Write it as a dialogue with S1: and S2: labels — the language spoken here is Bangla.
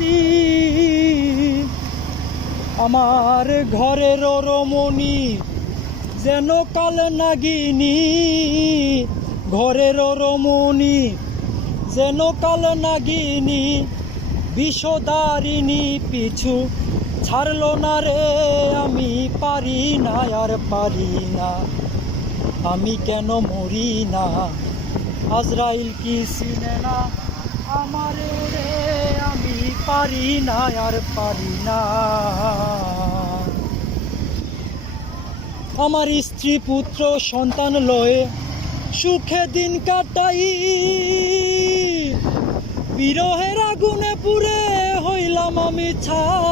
S1: রাতি আমার ঘরের রমণী যেন কাল নাগিনী। ঘরের রমণী যেন কাল নাগিনী। বিষদারিণী পিছু ছাড়ল না রে, আমি পারি না, আর পারি না। আমি কেন মরি না? আজরাইল কি চিনে না আমার? পারি না, আর পারি না। আমার স্ত্রী পুত্র সন্তান লয়ে সুখে দিন কাটাই। বিরহের আগুনে পুরে হইলাম আমি আমার